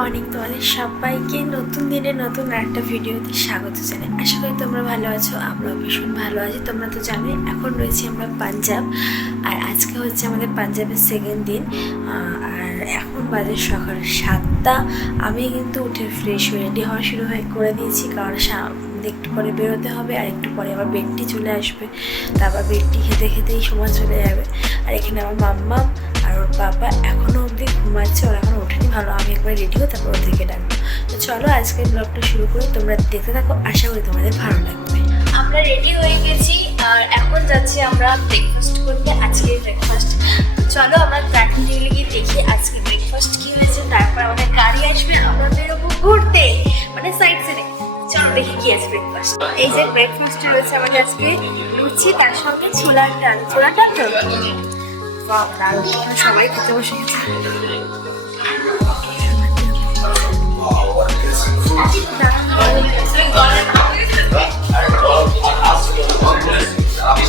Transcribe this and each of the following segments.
Morning, তোমাদের সবাইকে নতুন দিনে নতুন একটা ভিডিওতে স্বাগত জানাই। আশা করি তোমরা ভালো আছো, আমরাও ভীষণ ভালো আছি। তোমরা তো জানোই এখন রয়েছি আমরা পাঞ্জাব, আর আজকে হচ্ছে আমাদের পাঞ্জাবের সেকেন্ড দিন। আর এখন বাজে সকাল 7টা। আমি কিন্তু উঠে ফ্রেশ হয়ে রেডি হওয়া শুরু করে দিয়েছি, কারণ একটু পরে বেরোতে হবে, আর একটু পরে আবার বেডটি চলে আসবে। তারপর বেডটি খেতে খেতেই সময় চলে যাবে। আর এখানে আমার মাম্মা আর ওর বাবা এখনও অবধি ঘুমাচ্ছে, ওরা এখনও ওঠেনি। ভালো, আমি একবার রেডি হই, তারপর ওদেরকে ডাকবো। তো চলো আজকের ব্লগটা শুরু করি, তোমরা দেখতে থাকো, আশা করি তোমাদের ভালো লাগবে। আমরা রেডি হয়ে গেছি আর এখন যাচ্ছি আমরা ব্রেকফাস্ট করতে। আজকের ব্রেকফাস্ট, চলো আমরা প্র্যাকটিক্যালি গিয়ে দেখি আজকে ব্রেকফাস্ট কী হয়েছে। তারপর আমাদের গাড়ি আসবে, আমরা বেরোবো ঘুরতে, মানে সাইড সিনে। চলো দেখি কি আছে ব্রেকফাস্ট। এই যে ব্রেকফাস্টে রয়েছে আমাদের আজকে লুচি, তার সঙ্গে ছোলার ডাল। ছোলার ডাল তো সবাই খেতে বসে গেছে।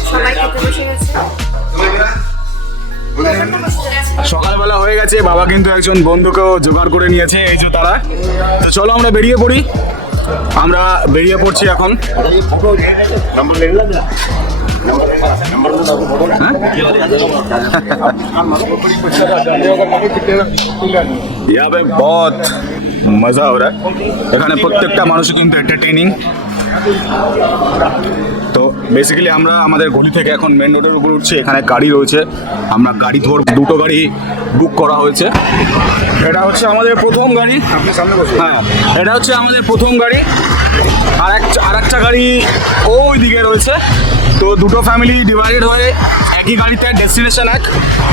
সবাই খেতে বসে গেছে। সকালবেলা হয়ে গেছে, বাবা কিন্তু একজন বন্ধুকেও জোগাড় করে নিয়েছে, এই যে তারা। তো চলো আমরা বেরিয়ে পড়ি। আমরা বেরিয়ে পড়ছি এখন। यहाँ पे बहुत मजा हो रहा है। এখানে প্রত্যেকটা মানুষই কিন্তু এন্টারটেইনিং। তো বেসিক্যালি আমরা আমাদের গলি থেকে এখন মেন রোডের উপর উঠছি। এখানে গাড়ি রয়েছে, আমরা গাড়ি দুটো গাড়ি বুক করা হয়েছে। এটা হচ্ছে আমাদের প্রথম গাড়ি। হ্যাঁ, এটা হচ্ছে আমাদের প্রথম গাড়ি। আর একটা গাড়ি ওই দিকে রয়েছে। তো দুটো ফ্যামিলি ডিভাইডেড হয়ে একই গাড়িতে ডেস্টিনেশন এক।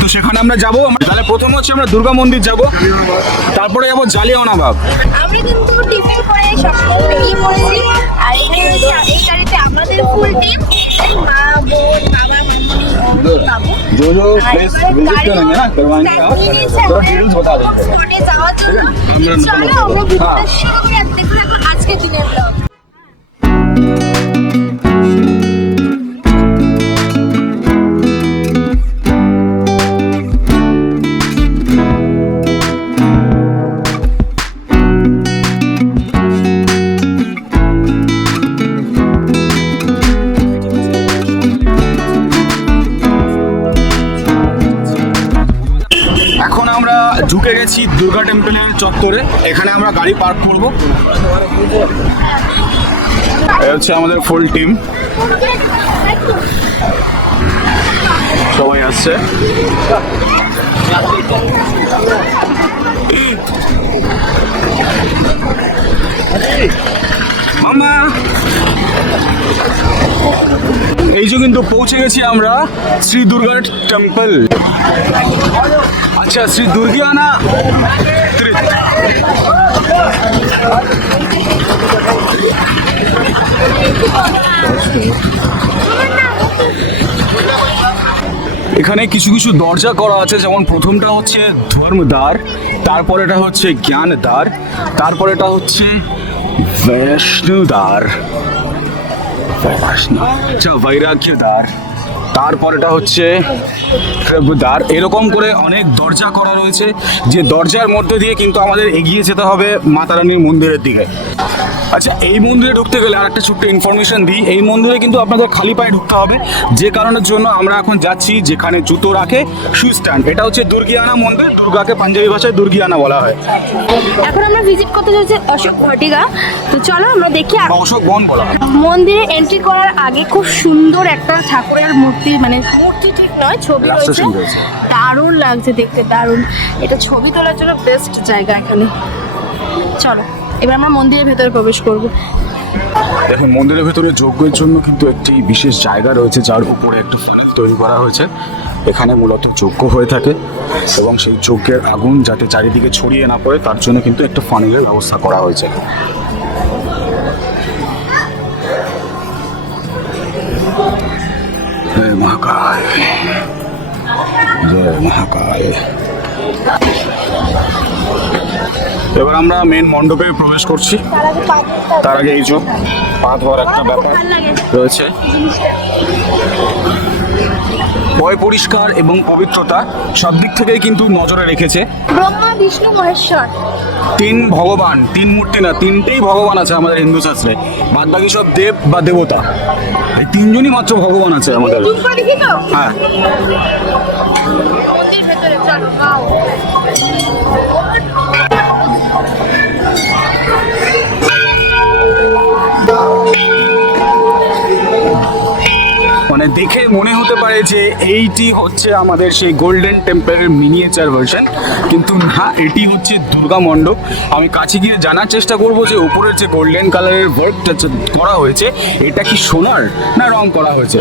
তো সেখানে আমরা যাবো। তাহলে প্রথম হচ্ছে আমরা দুর্গা মন্দির যাব, তারপরে যাবো জালিয়ানওয়ালাবাগ। আমরা কিন্তু টিফিন করে সবসময় বেরিয়ে পড়েছি। আর এখানে রয়েছে এই গাড়িতে আমাদের ফুল টিম, মা, বোন, বাবা, মাম্মি, বাবু। जो प्लेस विजिट करेंगे ना, करवाएंगे थोड़ा डिटेल्स बता देंगे। স্পটে যাওয়ার জন্য চলো আমরা ভিডিওটা শুরু করি। আর দেখুন এখন আজকের দিনের ব্লগ। এখন আমরা ঢুকে গেছি দুর্গা টেম্পলের চত্বরে। এখানে আমরা গাড়ি পার্ক করব। এই হচ্ছে আমাদের ফুল টিম, সবাই আসছে। মামা, এই যে কিন্তু পৌঁছে গেছি আমরা শ্রী দুর্গা টেম্পল। আচ্ছা, শ্রী দুর্গিয়ানা এখানে কিছু কিছু দরজা করা আছে, যেমন প্রথমটা হচ্ছে ধর্মদ্বার, তারপর এটা হচ্ছে জ্ঞানদ্বার, তারপর এটা হচ্ছে বৈষ্ণবদ্বার, আচ্ছা বৈরাগ্যদ্বার, তারপর এটা হচ্ছে দ্বার। এরকম করে অনেক দরজা করা রয়েছে, যে দরজার মধ্যে দিয়ে কিন্তু আমাদের এগিয়ে যেতে হবে মাতা রানীর মন্দিরের দিকে। আচ্ছা, এই মন্দিরে ঢুকতে গেলে আর একটা ছোট্ট ইনফরমেশন দিই। এই মন্দিরে কিন্তু আপনাদের খালি পায়ে ঢুকতে হবে, যে কারণের জন্য আমরা এখন যাচ্ছি যেখানে জুতো রাখে শু স্ট্যান্ড। এটা হচ্ছে দুর্গিয়ানা মন্দির, দুর্গাকে পাঞ্জাবি ভাষায় দুর্গিয়ানা বলা হয়। এখন আমরা ভিজিট করতে যাচ্ছি অশোক বাটিকা। তো চলো আমরা দেখি। অশোক বন বলা হয়। মন্দিরে এন্ট্রি করার আগে খুব সুন্দর একটা ঠাকুরের মূর্তি, মানে মূর্তি ঠিক নয়, ছবি রয়েছে। দারুণ লাগছে দেখতে, দারুণ। এটা ছবি তোলার জন্য বেস্ট জায়গা এখানে। চলো এবার আমরা মন্দিরের ভেতরে প্রবেশ করব। দেখুন, মন্দিরের ভেতরে যজ্ঞের জন্য কিন্তু একটি বিশেষ জায়গা রয়েছে, যার উপরে একটু ফানেল তৈরি করা হয়েছে। এখানে মূলত যজ্ঞ হয়ে থাকে, এবং সেই যজ্ঞের আগুন যাতে চারিদিকে ছড়িয়ে না পড়ে তার জন্য কিন্তু একটা ফানেলের ব্যবস্থা করা হয়েছে। জয় মহাকাল, জয় মহাকাল। এবার আমরা মেন মণ্ডপে প্রবেশ করছি। তার আগে এই যে পা ধোয়ার একটা ব্যাপার রয়েছে। পয় পরিষ্কার এবং পবিত্রতা সব দিক থেকেই কিন্তু নজরে রেখেছে। ব্রহ্মা বিষ্ণু মহেশ্বর, 3 ভগবান, 3 মূর্তি না, 3টেই ভগবান আছে আমাদের হিন্দু শাস্ত্রে, বাদ বাকি সব দেব বা দেবতা। এই 3জনই মাত্র ভগবান আছে আমাদের। জুম করে দেখি তো হ্যাঁ, মন্দির ভেতরে চল। Wow. মানে দেখে মনে হতে পারে যে এইটি হচ্ছে আমাদের সেই গোল্ডেন টেম্পলের মিনিয়েচার ভার্সন, কিন্তু না, এটি হচ্ছে দুর্গা মণ্ডপ। আমি কাছে গিয়ে জানার চেষ্টা করব যে উপরের যে গোল্ডেন কালারের ওয়ার্কটা করা হয়েছে এটা কি সোনার না রং করা হয়েছে।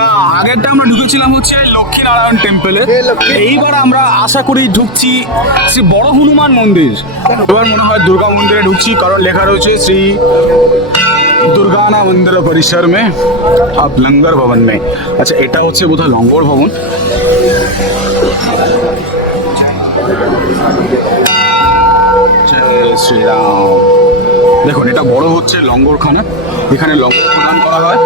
না, আগেরটা আমরা ঢুকেছিলাম হচ্ছে লক্ষ্মীনারায়ণ টেম্পলে, এইবার আমরা আশা করি ঢুকছি শ্রী বড় হনুমান মন্দির। এবার মনে হয় দুর্গা মন্দিরে ঢুকছি, কারণ লেখা রয়েছে শ্রী দুর্গানা মন্দির পরিসর মে আপ লঙ্গর ভবন মে। আচ্ছা, এটা হচ্ছে বোধহয় লঙ্গর ভবন। জয় শ্রীরাম। দেখুন, এটা বড় হচ্ছে লঙ্গরখানা, এখানে লঙ্গর প্রদান করা হয়।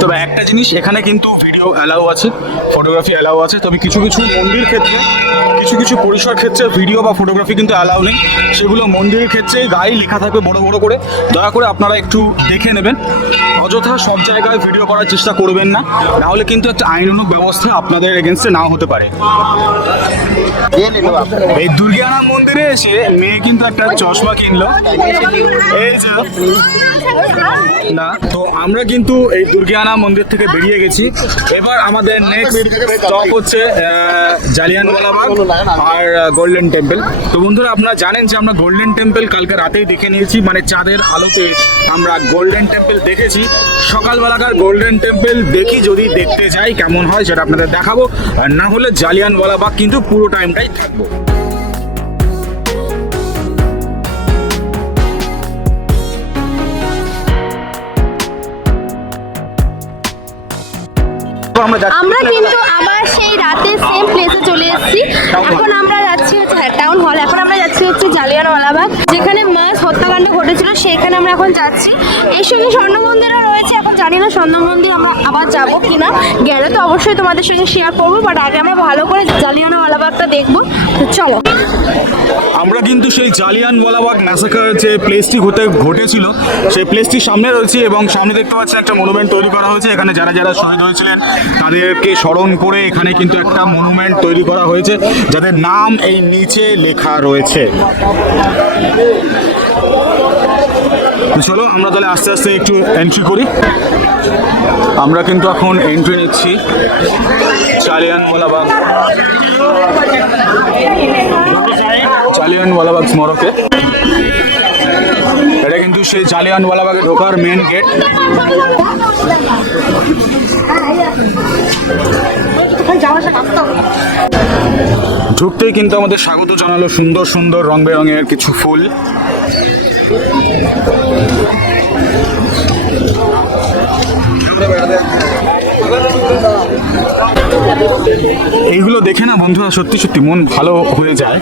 তবে একটা জিনিস, এখানে কিন্তু ভিডিও অ্যালাউ আছে, ফটোগ্রাফি অ্যালাউ আছে, তবে কিছু কিছু মন্দির ক্ষেত্রে, কিছু কিছু পরিসর ক্ষেত্রে ভিডিও বা ফটোগ্রাফি কিন্তু অ্যালাউ নেই। সেগুলো মন্দিরের ক্ষেত্রে গায়ে লেখা থাকবে বড় বড় করে, দয়া করে আপনারা একটু দেখে নেবেন। অযথা সব জায়গায় ভিডিও করার চেষ্টা করবেন না, নাহলে কিন্তু একটা আইনানুগ ব্যবস্থা আপনাদের এগেনস্টে নাও হতে পারে। এই দুর্গানা মন্দিরে এসে মেয়ে কিন্তু একটা চশমা কিনলো, এই যে না। তো আমরা কিন্তু এই দুর্গানা মন্দির থেকে বেরিয়ে গেছি। এবার আমাদের নেক্সট স্টপ হচ্ছে জালিয়ানওয়ালাবাগ আর গোল্ডেন টেম্পল। তো বন্ধুরা, আপনারা জানেন যে আমরা গোল্ডেন টেম্পল কালকে রাতেই দেখে নিয়েছি, মানে চাঁদের আলোতে আমরা গোল্ডেন টেম্পল দেখেছি। সকালবেলাকার গোল্ডেন টেম্পল দেখি, যদি দেখতে যাই কেমন হয় সেটা আপনাদের দেখাবো, আর না হলে জালিয়ানওয়ালাবাগ কিন্তু পুরো টাইমটাই থাকবো। আমরা কিন্তু আবার সেই রাতে সেম প্লেসে চলে এসেছি। এখন আমরা যাচ্ছি হচ্ছে টাউন হল, এখন আমরা যাচ্ছি হচ্ছে জালিয়ানওয়ালাবাগ, যেখানে মাস হত্যাকাণ্ড ঘটেছিল, সেখানে আমরা এখন যাচ্ছি। এর সঙ্গে স্বর্ণ মন্দিরও রয়েছে, এখন জানি না স্বর্ণ মন্দির আমরা আবার যাবো কিনা, গেলে তো অবশ্যই তোমাদের সঙ্গে শেয়ার করবো, বাট আগে আমরা ভালো করে জালিয়ানওয়ালাবাগটা দেখবো। তো চলো। আমরা কিন্তু সেই জালিয়ানওয়ালাবাগ ম্যাসাকার যে প্লেসটি ঘটেছিল সেই প্লেসটির সামনে রয়েছে, এবং সামনে দেখতে পাচ্ছেন একটা মনুমেন্ট তৈরি করা হয়েছে। এখানে যারা যারা শহীদ হয়েছিলেন তাদেরকে স্মরণ করে এখানে কিন্তু একটা মনুমেন্ট তৈরি করা হয়েছে, যাদের নাম এই নিচে লেখা রয়েছে। চলো আমরা তাহলে আস্তে আস্তে একটু এন্ট্রি করি। আমরা কিন্তু এখন এন্ট্রি নিচ্ছি জালিয়ানওয়ালাবাগ স্মারকে। এটা কিন্তু সেই জালিয়ানওয়ালাবাগে ঢোকার মেন গেট। ঢুকতেই কিন্তু আমাদের স্বাগত জানালো সুন্দর সুন্দর রং বেরঙের কিছু ফুল। এইগুলো দেখে না বন্ধুরা সত্যি সত্যি মন ভালো হয়ে যায়।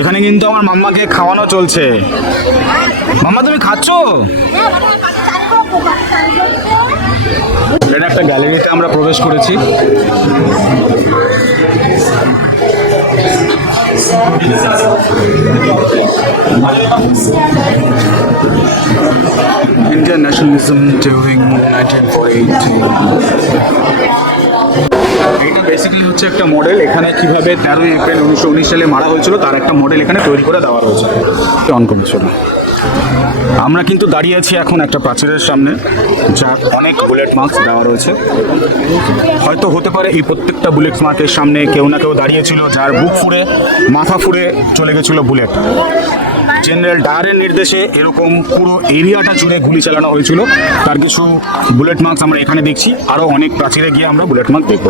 এখানে কিন্তু আমার মাম্মাকে খাওয়ানো চলছে। মাম্মা, তুমি খাচ্ছো? এটা একটা গ্যালারিতে আমরা প্রবেশ করেছি। Indian nationalism during 1948। এইটা বেসিক্যালি হচ্ছে একটা মডেল। এখানে কিভাবে 13 এপ্রিল 1919 সালে মারা হয়েছিল তার একটা মডেল এখানে তৈরি করে দেওয়া রয়েছে। অন করেছিল। আমরা কিন্তু দাঁড়িয়ে আছি এখন একটা প্রাচীরের সামনে, যার অনেক বুলেট মার্কস দেওয়া রয়েছে। হয়তো হতে পারে এই প্রত্যেকটা বুলেট মার্কের সামনে কেউ না কেউ দাঁড়িয়েছিল, যার বুক ফুঁড়ে মাথা ফুঁড়ে চলে গেছিল বুলেট। জেনারেল ডায়ারের নির্দেশে এরকম পুরো এরিয়াটা জুড়ে গুলি চালানো হয়েছিল, তার কিছু বুলেট মার্কস আমরা এখানে দেখছি। আরও অনেক প্রাচীরে গিয়ে আমরা বুলেট মার্ক দেখব।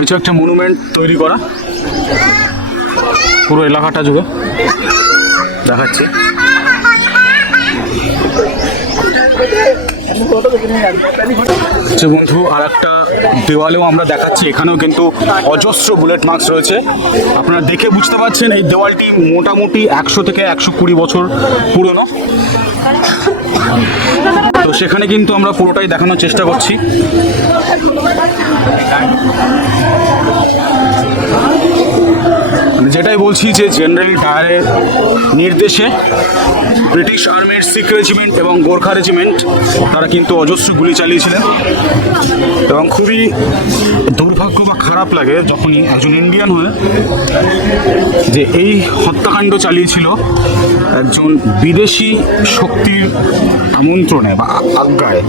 কিছু একটা মনুমেন্ট তৈরি করা পুরো এলাকাটা জুড়ে দেখাচ্ছি। বন্ধু আর একটা দেওয়ালেও আমরা দেখাচ্ছি, এখানেও কিন্তু অজস্র বুলেট মার্কস রয়েছে। আপনারা দেখে বুঝতে পারছেন এই দেওয়ালটি মোটামুটি 100 থেকে 120 বছর পুরনো। তো সেখানে কিন্তু আমরা পুরোটাই দেখানোর চেষ্টা করছি। যেটাই বলছি যে জেনারেল ডায়ারের নির্দেশে ব্রিটিশ আর্মির শিখ রেজিমেন্ট এবং গোর্খা রেজিমেন্ট তারা কিন্তু অজস্র গুলি চালিয়েছিলেন এবং খুবই দুর্ভাগ্য বা খারাপ লাগে যখনই একজন ইন্ডিয়ান হয়ে যে এই হত্যাকাণ্ড চালিয়েছিল একজন বিদেশি শক্তির আমন্ত্রণে বা আজ্ঞায়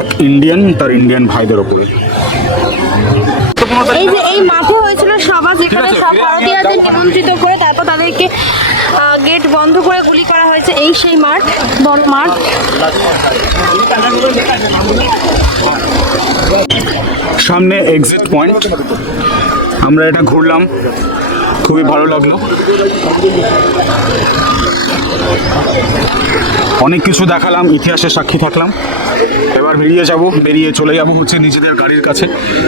এক ইন্ডিয়ান তার ইন্ডিয়ান ভাইদের ওপরে। এই যে এই মাঠে হয়েছিল সভা, যেখানে সব ভারতীয়দের নিমন্ত্রিত করে তারপর তাদেরকে গেট বন্ধ করে গুলি করা হয়েছে। এই সেই মাঠ, বড় মাঠ। সামনে এক্সিট পয়েন্ট, আমরা এটা ঘুরলাম, খুবই ভালো লাগলো। অনেক কিছু দেখালাম, ইতিহাসের সাক্ষী থাকলাম। এবার বেরিয়ে চলে যাব হচ্ছে নিজেদের গাড়ির কাছে,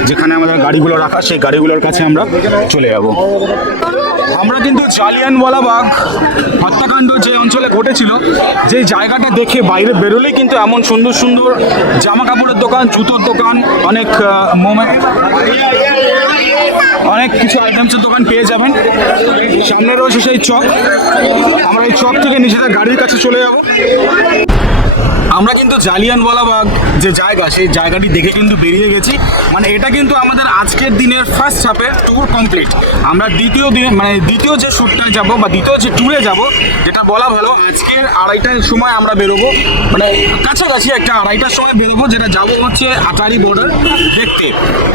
যেখানে আমাদের গাড়িগুলো রাখা, সেই গাড়িগুলোর কাছে আমরা চলে যাব। আমরা কিন্তু জালিয়ানওয়ালাবাগ হত্যাকাণ্ড যে অঞ্চলে ঘটেছিল, যে জায়গাটা দেখে বাইরে বেরোলেই কিন্তু এমন সুন্দর সুন্দর জামা কাপড়ের দোকান, জুতোর দোকান, অনেক কিছু আইটেমসের দোকান পেয়ে যাবেন। সামনে রয়েছে সেই চক, আমরা এই চক থেকে নিজেদের গাড়ির কাছে চলে যাব। আমরা কিন্তু জালিয়ানওয়ালাবাগ যে জায়গা, সেই জায়গাটি দেখে কিন্তু বেরিয়ে গেছি। মানে এটা কিন্তু আমাদের আজকের দিনের ফার্স্ট হাফের ট্যুর কমপ্লিট। আমরা দ্বিতীয় যে শ্যুটটায় যাব বা দ্বিতীয় যে ট্যুরে যাব, যেটা বলা ভালো, আজকের 2:30টার সময় আমরা বেরোবো, মানে কাছাকাছি একটা 2:30টার সময় বেরোবো, যেটা যাব হচ্ছে আটারি বর্ডার দেখতে।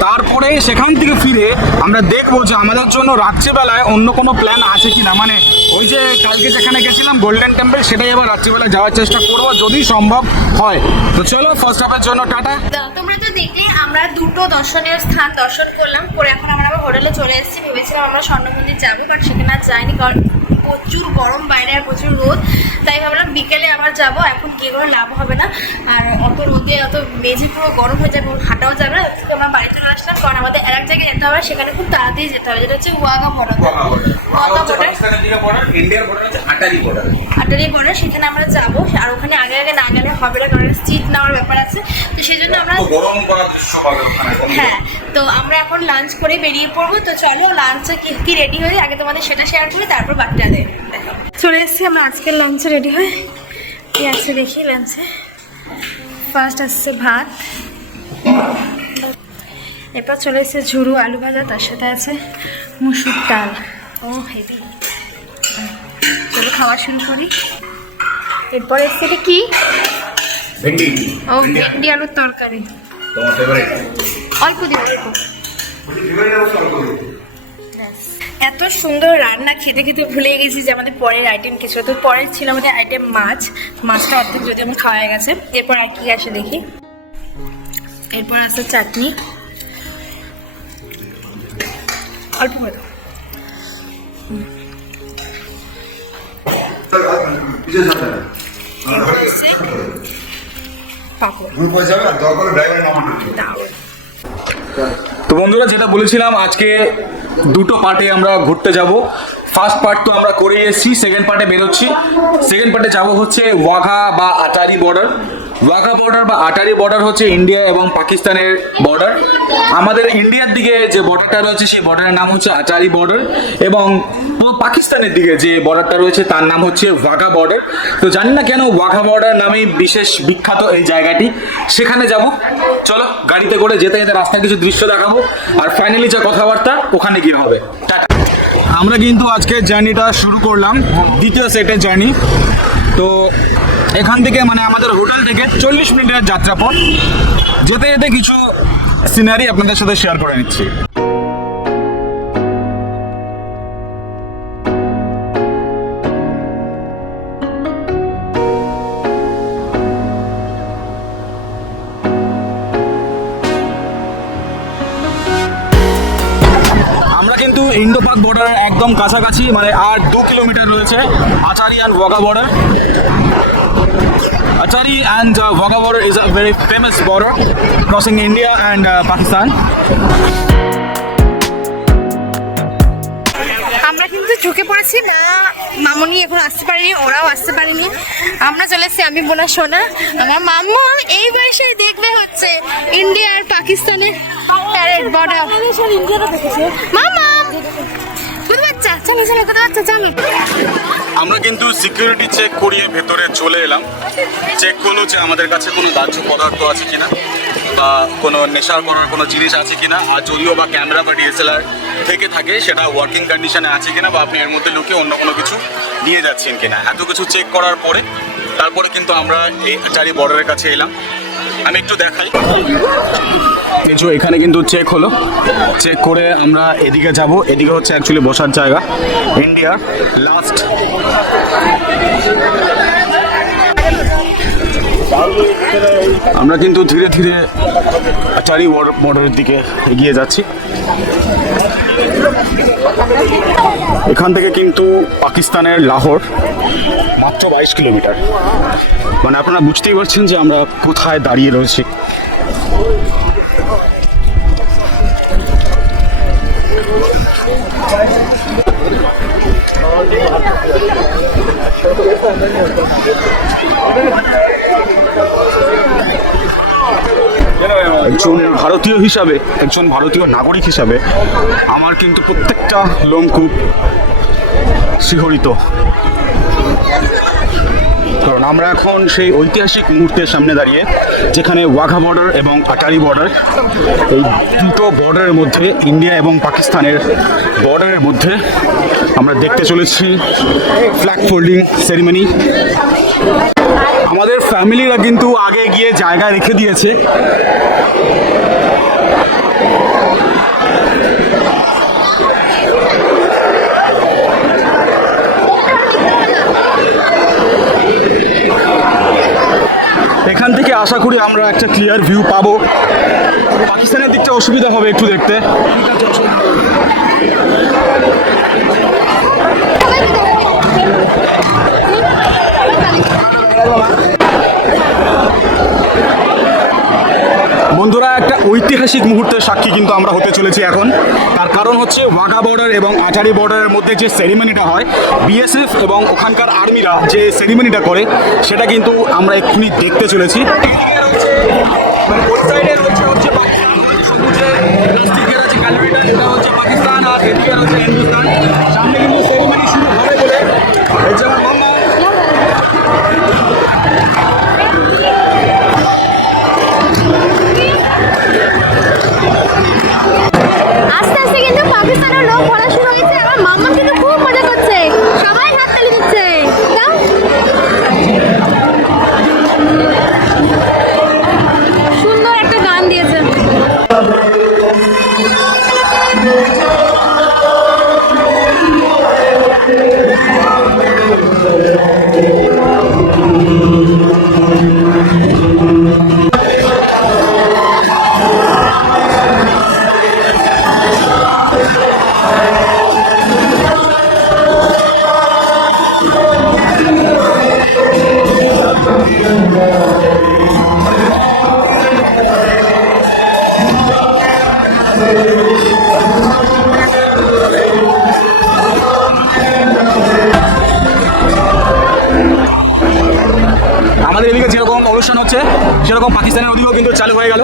তারপরে সেখান থেকে ফিরে আমরা দেখবো যে আমাদের জন্য রাত্রিবেলায় অন্য কোনো প্ল্যান আছে কি না। মানে ওই যে কালকে যেখানে গেছিলাম গোল্ডেন টেম্পল, সেটাই এবার রাত্রিবেলা যাওয়ার চেষ্টা করবো যদি সম্ভব হয়। তো চলো ফার্স্ট হাফের জন্য টাটা। তোমরা তো দেখলে আমরা দুটো দর্শনীয় স্থান দর্শন করলাম, করে এখন আমরা আবার হোটেলে চলে এসেছি। ভেবেছিলাম আমরা স্বর্ণমন্দির যাবো, বাট সেখানে আর যাইনি, কারণ প্রচুর গরম বাইরে আর প্রচুর রোদ। তাই ভাবলাম বিকেলে আবার যাবো, এখন গিয়ে কোনো লাভ হবে না, আর অত রোদে অত মেঝে পুরো গরম হয়ে যাবে, হাঁটাও যাবে না। আমরা বাড়ি চলে আসলাম, কারণ আমাদের আর এক জায়গায় যেতে হবে, সেখানে খুব তাড়াতাড়ি যেতে হবে, যেটা হচ্ছে ওয়াঘা বর্ডার। আটারি বর্ডার, সেখানে আমরা যাবো। আর ওখানে আগে না গেলে হবে না, কারণ সিট নেওয়ার ব্যাপার আছে। তো সেই জন্য আমরা তো আমরা এখন লাঞ্চ করে বেরিয়ে পড়বো। তো চলো লাঞ্চে কি রেডি হয়ে আগে তোমাদের সেটা শেয়ার করি, তারপর বাকিটা চলে এসেছি আমরা আজকের লাঞ্চে রেডি হয়ে। কি আছে দেখি লাঞ্চে। ফার্স্ট আসছে ভাত, এরপর চলে এসেছে ঝুরু আলু ভাজা, তার সাথে আছে মুসুর ডাল। ও হেভি। চলো খাওয়া শুরু করি। এরপর এসছে এটা কি? ও ভেন্ডি আলুর তরকারি। অল্প দিন, এত সুন্দর রান্না, খেতে খেতে ভুলে গেছি যে আমাদের পরের আইটেম কিছু। তো পরের ছিল আমাদের আইটেম মাছটা অর্ধেক যদি আমার খাওয়া হয়ে গেছে। এরপর আর কি আসে দেখি। এরপর আছে চাটনি, অল্প করে তো বন্ধুরা, যেটা বলেছিলাম, আজকে দুটো পার্টে আমরা ঘুরতে যাব। ফার্স্ট পার্ট তো আমরা করে এসেছি, সেকেন্ড পার্টে বেরোচ্ছি। সেকেন্ড পার্টে যাব হচ্ছে ওয়াঘা বা আটারি বর্ডার। ওয়াঘা বর্ডার বা আটারি বর্ডার হচ্ছে ইন্ডিয়া এবং পাকিস্তানের বর্ডার। আমাদের ইন্ডিয়ার দিকে যে বর্ডারটা রয়েছে, সেই বর্ডারের নাম হচ্ছে আটারি বর্ডার, এবং পাকিস্তানের দিকে যে বর্ডারটা রয়েছে তার নাম হচ্ছে ওয়াঘা বর্ডার। তো জানি না কেন ওয়াঘা বর্ডার নামেই বিশেষ বিখ্যাত এই জায়গাটি, সেখানে যাব। চলো গাড়িতে করে যেতে যেতে রাস্তায় কিছু দৃশ্য দেখাবো, আর ফাইনালি যা কথাবার্তা ওখানে গিয়ে হবে। টাটা। আমরা কিন্তু আজকে জার্নিটা শুরু করলাম, দ্বিতীয় সেটের জার্নি। তো এখান থেকে মানে আমাদের হোটেল থেকে 40 মিনিটের যাত্রাপথ। যেতে যেতে কিছু সিনারি আপনাদের সাথে শেয়ার করে নিচ্ছি। ইন্ডো পাক বর্ডারের একদম কাছাকাছি, মানে আর 2 কিলোমিটার রয়েছে Achari and Wagah border. Achari and Wagah border is a very famous border crossing India and Pakistan. আমরা কিন্তু ঢুকে পড়েছি, মা মামনি এখন আসতে পারেনি, ওরাও আসতে পারেনি। আমরা চলে এসেছি আমি বোনা সোনা। আমার মাম্মু এই বয়সে দেখবে হচ্ছে ইন্ডিয়া আর পাকিস্তানের প্যারেড বর্ডার। মামা কোথায় বাচ্চা, চলো চলো, কোথায় বাচ্চা, চলো। আমরা কিন্তু সিকিউরিটি চেক করিয়ে ভেতরে চলে এলাম। চেক করলো যে আমাদের কাছে কোনো দাহ্য পদার্থ আছে কিনা বা কোনো নেশার করার কোনো জিনিস আছে কিনা, আর যদিও বা ক্যামেরা বা ডিএসএলআর থেকে থাকে সেটা ওয়ার্কিং কন্ডিশনে আছে কিনা, বা আপনি এর মধ্যে লুকিয়ে অন্য কোনো কিছু নিয়ে যাচ্ছেন কিনা। এত কিছু চেক করার পরে তারপরে কিন্তু আমরা এই আচারি বর্ডারের কাছে এলাম। আমি একটু দেখাই, কিছু এখানে কিন্তু চেক হলো। চেক করে আমরা এদিকে যাব। এদিকে হচ্ছে অ্যাকচুয়ালি বসার জায়গা, ইন্ডিয়ার লাস্ট। আমরা কিন্তু ধীরে ধীরে আচারি বর্ডারের দিকে এগিয়ে যাচ্ছি। এখান থেকে কিন্তু পাকিস্তানের লাহোর মাত্র 22 কিলোমিটার। মানে আপনারা বুঝতেই পারছেন যে আমরা কোথায় দাঁড়িয়ে রয়েছি। একজন ভারতীয় হিসাবে, একজন ভারতীয় নাগরিক হিসাবে আমার কিন্তু প্রত্যেকটা লোমকূপ শিহরিত, কারণ আমরা এখন সেই ঐতিহাসিক মুহূর্তের সামনে দাঁড়িয়ে যেখানে ওয়াঘা বর্ডার এবং আটারি বর্ডার, এই দুটো বর্ডারের মধ্যে, ইন্ডিয়া এবং পাকিস্তানের বর্ডারের মধ্যে আমরা দেখতে চলেছি ফ্ল্যাগ ফোল্ডিং সেরিমনি। আমাদের ফ্যামিলিরা কিন্তু আগে গিয়ে জায়গা রেখে দিয়েছে। এখান থেকে আশা করি আমরা একটা ক্লিয়ার ভিউ পাবো। পাকিস্তানের দিকটা অসুবিধা হবে একটু দেখতে। বন্ধুরা, একটা ঐতিহাসিক মুহূর্তের সাক্ষী কিন্তু আমরা হতে চলেছি এখন। তার কারণ হচ্ছে ওয়াঘা বর্ডার এবং আটারি বর্ডারের মধ্যে যে সেরিমনিটা হয়, বিএসএফ এবং ওখানকার আর্মিরা যে সেরিমনিটা করে, সেটা কিন্তু আমরা এক্ষুনি দেখতে চলেছি। পাকিস্তান আর হিন্দুস্তান, সামনে কিন্তু সেরিমনি শুরু হবে বলে আস্তে আস্তে কিন্তু পাকিস্তানের লোক বলা শুরু হয়েছে। আমার মাম্মা কিন্তু খুব মজা করছে, সবাই হাততালি দিচ্ছে। সুন্দর একটা গান দিয়েছে। আমাদের এদিকে যেরকম অনুষ্ঠান হচ্ছে সেরকম পাকিস্তানের ওদিকেও কিন্তু চালু হয়ে গেল।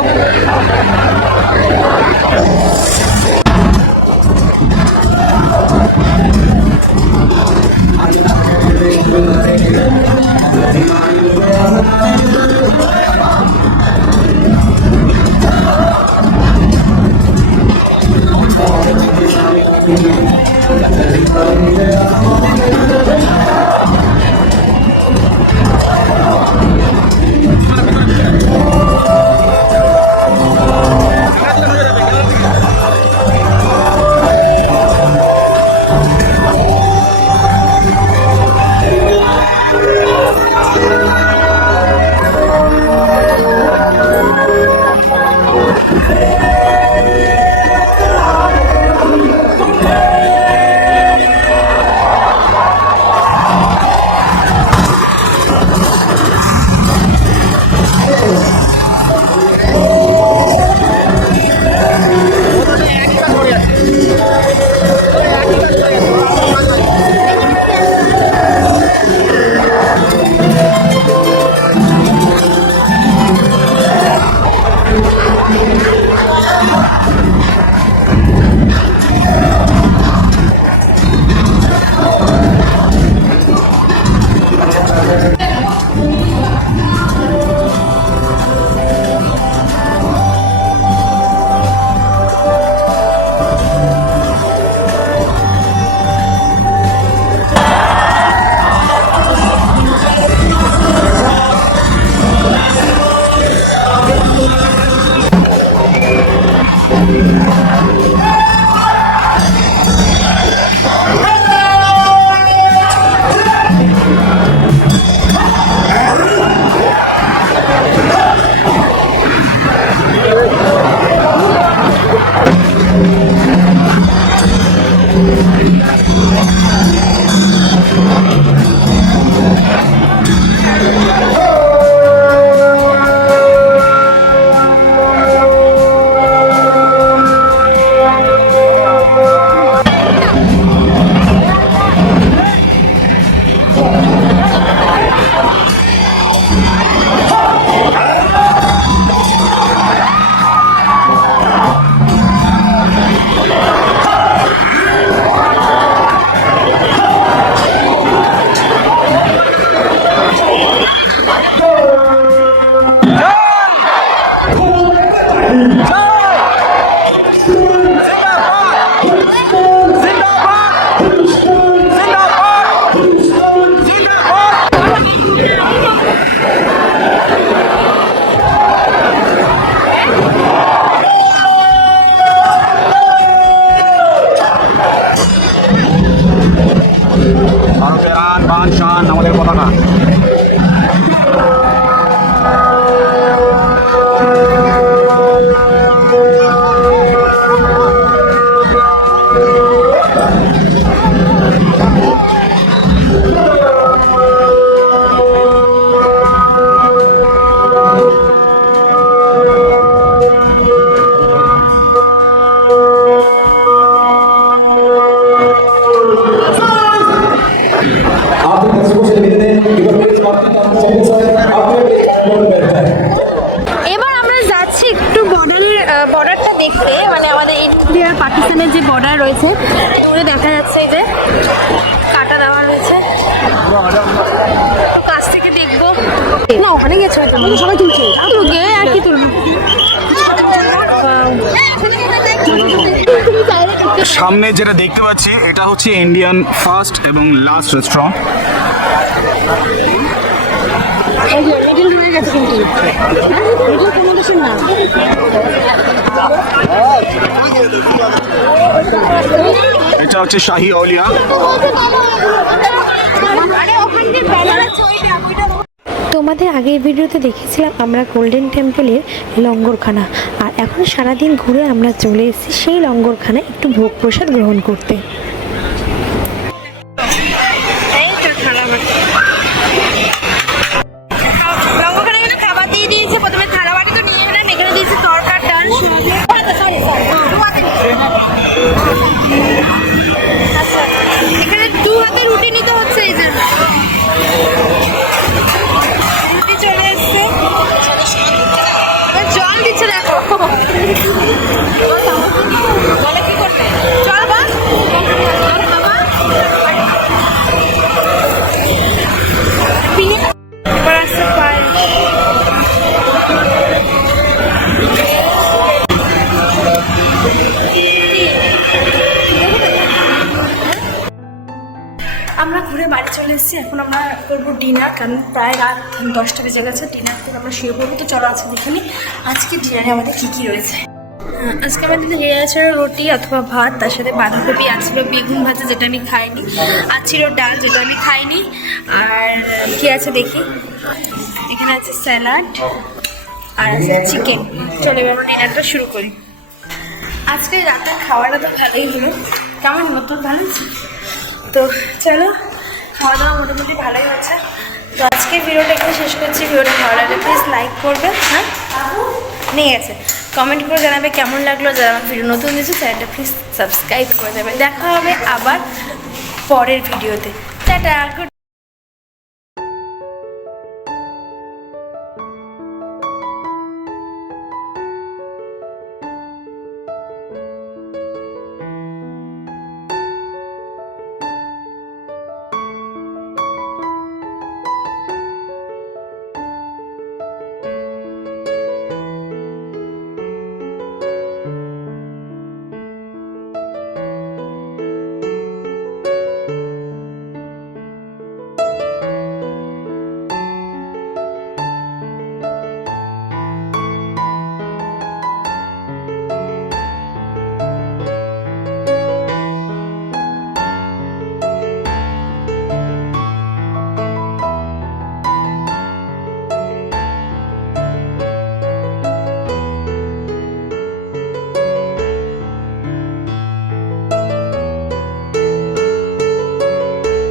বর্ডার রয়েছে, দূরে দেখা যাচ্ছে এই যে কাটা দেওয়া রয়েছে। একটু কাছ থেকে দেখবো না, ওখানে গেছে সবাই তুলছে, গিয়ে আর কি তুলবো। সামনে যেটা দেখতে পাচ্ছি এটা হচ্ছে ইন্ডিয়ান ফার্স্ট এবং লাস্ট রেস্টুরেন্ট। এটা হচ্ছে শাহী আউলিয়া। তোমাদের আগের ভিডিওতে দেখেছিলাম আমরা গোল্ডেন টেম্পলের লঙ্গরখানা, আর এখন সারাদিন ঘুরে আমরা চলে এসেছি সেই লঙ্গরখানায় একটু ভোগ প্রসাদ গ্রহণ করতে। খাবার দিয়ে দিয়েছে, প্রথমে থালা বাটি তো নিয়ে এলেন, এখানে দিয়েছে তরকার ডাল, এখানে 2 হাতে রুটি নিতে হচ্ছে, এই জন্য রুটি চলে এসছে, জল দিচ্ছে দেখো, বলে কি করতে চল বা বাবা। এবার আসছে পায়েস। আমরা ঘুরে বাড়ি চলে এসেছি, এখন আমরা করবো ডিনার, কারণ প্রায় রাত 10টা বেজে গেছে। ডিনার করে আমরা শুয়ে পড়বো। তো চলো আজকে দেখে নিই আজকে ডিনারে আমাদের কী কী রয়েছে। আজকে আমাদের লেয়ার আছে রুটি অথবা ভাত, তার সাথে বাঁধাকপি, আছিল বেগুন ভাজা যেটা আমি খাইনি, আর ছিল ডাল যেটা আমি খাইনি, আর কি আছে দেখি, এখানে আছে স্যালাড আর আছে চিকেন। চলো এবার আমরা ডিনারটা শুরু করি। আজকে রাতের খাওয়াটা তো ভালোই হলো, কেমন হলো তোর ভালো? তো চলো, খাওয়া দাওয়া মোটামুটি ভালোই হচ্ছে। তো আজকে ভিডিওটা এখানে শেষ করছি। ভিডিওটা ভালো লাগলে প্লিজ লাইক করবে, হ্যাঁ নিয়ে গেছে, কমেন্ট করে জানাবে কেমন লাগলো। যারা আমার ভিডিও নতুন দিয়েছে চ্যানেলটা প্লিজ সাবস্ক্রাইব করে দেবে। দেখা হবে আবার পরের ভিডিওতে। টাটা।